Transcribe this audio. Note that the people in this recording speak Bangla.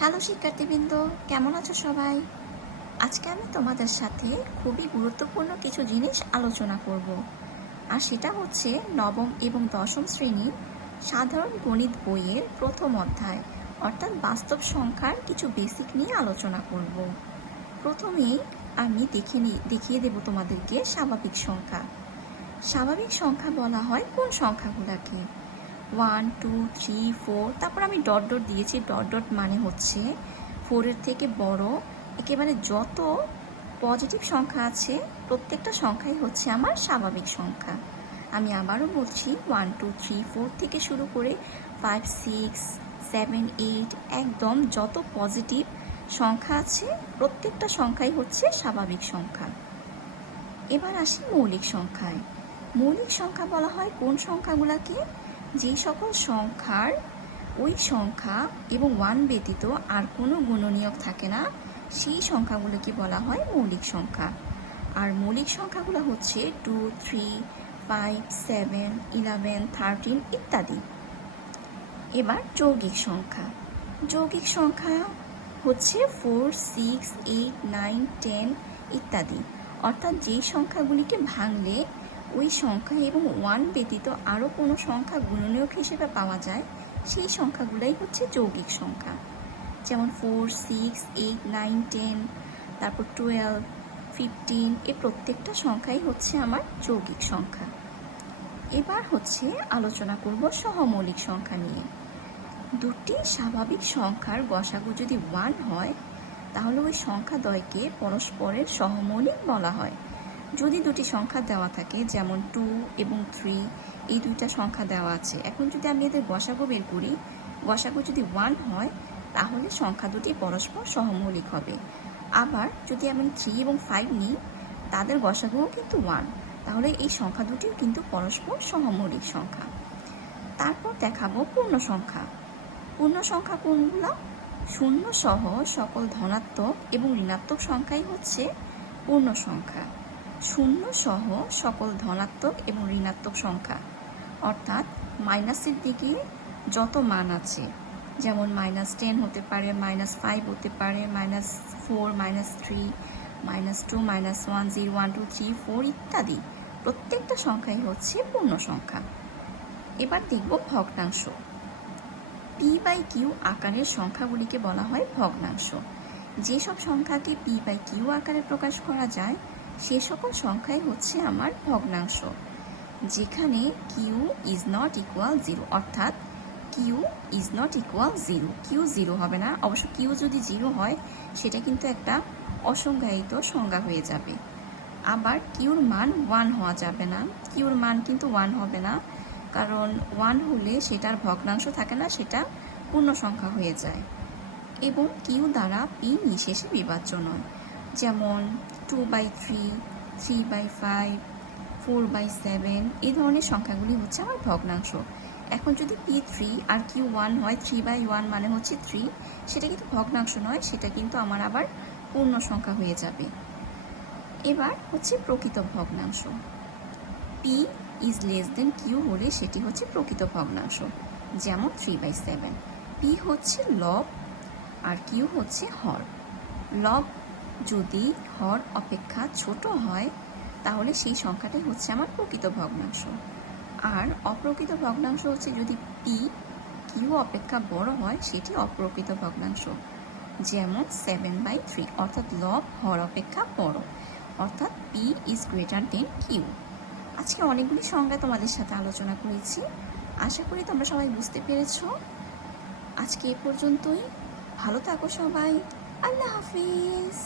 হ্যালো শিক্ষার্থীবৃন্দ, কেমন আছো সবাই? আজকে আমি তোমাদের সাথে খুবই গুরুত্বপূর্ণ কিছু জিনিস আলোচনা করব। আর সেটা হচ্ছে নবম এবং দশম শ্রেণীর সাধারণ গণিত বইয়ের প্রথম অধ্যায়, অর্থাৎ বাস্তব সংখ্যার কিছু বেসিক নিয়ে আলোচনা করব। প্রথমেই আমি দেখিয়ে দেব তোমাদেরকে স্বাভাবিক সংখ্যা। স্বাভাবিক সংখ্যা বলা হয় কোন সংখ্যাগুলোকে? 1, 2, 3, 4, তারপর আমি ডট ডট দিয়েছি। ডট ডট মানে হচ্ছে 4-এর থেকে বড় একেবারে যত পজিটিভ সংখ্যা আছে প্রত্যেকটা সংখ্যাই হচ্ছে আমার স্বাভাবিক সংখ্যা। আমি আবারও বলছি 1, 2, 3, 4 থেকে শুরু করে 5, 6, 7, 8 একদম যত পজিটিভ সংখ্যা আছে প্রত্যেকটা সংখ্যাই হচ্ছে স্বাভাবিক সংখ্যা। এবার আসি মৌলিক সংখ্যায়। মৌলিক সংখ্যা বলা হয় কোন সংখ্যাগুলোকে? যে সকল সংখ্যার ওই সংখ্যা এবং 1 ব্যতীত আর কোনো গুণনীয়ক থাকে না, সেই সংখ্যাগুলোকে বলা হয় মৌলিক সংখ্যা। আর মৌলিক সংখ্যাগুলো হচ্ছে 2, 3, 5, 7, 11, 13 ইত্যাদি। এবার যৌগিক সংখ্যা। যৌগিক সংখ্যা হচ্ছে 4, 6, 8, 9, 10 ইত্যাদি। অর্থাৎ যেই সংখ্যাগুলিকে ভাঙলে ওই সংখ্যা এবং 1 ব্যতীত আরও কোনো সংখ্যা গুণনীয়ক হিসেবে পাওয়া যায়, সেই সংখ্যাগুলোই হচ্ছে যৌগিক সংখ্যা। যেমন 4, 6, 8, 9, 10, তারপর 12, 15 এই প্রত্যেকটা সংখ্যাই হচ্ছে আমার যৌগিক সংখ্যা। এবার হচ্ছে আলোচনা করব সহমৌলিক সংখ্যা নিয়ে। দুটি স্বাভাবিক সংখ্যার গসাগু যদি 1 হয় তাহলে ওই সংখ্যা দ্বয়কে পরস্পরের সহমৌলিক বলা হয়। যদি দুটি সংখ্যা দেওয়া থাকে, যেমন 2 এবং 3, এই দুইটা সংখ্যা দেওয়া আছে, এখন যদি আমি এদের গসাগু বের করি, গসাগু যদি 1 হয় তাহলে সংখ্যা দুটি পরস্পর সহমৌলিক হবে। আবার যদি আমি 3 এবং 5 নিই, তাদের গসাগুও কিন্তু 1, তাহলে এই সংখ্যা দুটিও কিন্তু পরস্পর সহমৌলিক সংখ্যা। তারপর দেখাবো পূর্ণ সংখ্যা। পূর্ণ সংখ্যা কোনগুলো? শূন্য সহ সকল ধনাত্মক এবং ঋণাত্মক সংখ্যাই হচ্ছে পূর্ণ সংখ্যা। শূন্য সহ সকল ধনাত্মক এবং ঋণাত্মক সংখ্যা, অর্থাৎ মাইনাসের দিকে যত মান আছে, যেমন -10 হতে পারে, -5 হতে পারে, -4, -3, -2, -1, 0, 1, 2, 3, 4 ইত্যাদি প্রত্যেকটা সংখ্যাই হচ্ছে পূর্ণ সংখ্যা। এবার দেখব ভগ্নাংশ। p/q আকারের সংখ্যাগুলিকে বলা হয় ভগ্নাংশ। যেসব সংখ্যাকে p/q আকারে প্রকাশ করা যায় সে সকল সংখ্যাই হচ্ছে আমার ভগ্নাংশ। যেখানে q is not equal 0, অর্থাৎ q is not equal 0, q 0 হবে না। অবশ্য q যদি 0 হয় সেটা কিন্তু একটা অসংজ্ঞায়িত সংজ্ঞা হয়ে যাবে। আবার কিউর মান 1 হওয়া যাবে না, কিউর মান কিন্তু 1 হবে না, কারণ 1 হলে সেটার ভগ্নাংশ থাকে না, সেটা পূর্ণ সংখ্যা হয়ে যায়। এবং কিউ দ্বারা পি নিঃশেষে বিভাজ্য নয়, যেমন 2/3, 3/5, 4/7 এই ধরনের সংখ্যাগুলি হচ্ছে আমার ভগ্নাংশ। এখন যদি p3 আর q1 হয়, 3/1 মানে হচ্ছে 3, সেটা কিন্তু ভগ্নাংশ নয়, সেটা কিন্তু আমার আবার পূর্ণ সংখ্যা হয়ে যাবে। এবার হচ্ছে প্রকৃত ভগ্নাংশ। p is less than q হলে সেটি হচ্ছে প্রকৃত ভগ্নাংশ, যেমন 3/7। p হচ্ছে লব আর q হচ্ছে হর। লব যদি হর অপেক্ষা ছোট হয় তাহলে সেই সংখ্যাটাই হচ্ছে আমার প্রকৃত ভগ্নাংশ। আর অপ্রকৃত ভগ্নাংশ হচ্ছে যদি p q অপেক্ষা বড় হয়, সেটি অপ্রকৃত ভগ্নাংশ, যেমন 7/3, অর্থাৎ লব হর অপেক্ষা বড়, অর্থাৎ p is greater than q। আজকে অনেকগুলি সংজ্ঞা তোমাদের সাথে আলোচনা করেছি, আশা করি তোমরা সবাই বুঝতে পেরেছো। আজকে এ পর্যন্তই। ভালো থাকো সবাই, আল্লাহ হাফিজ।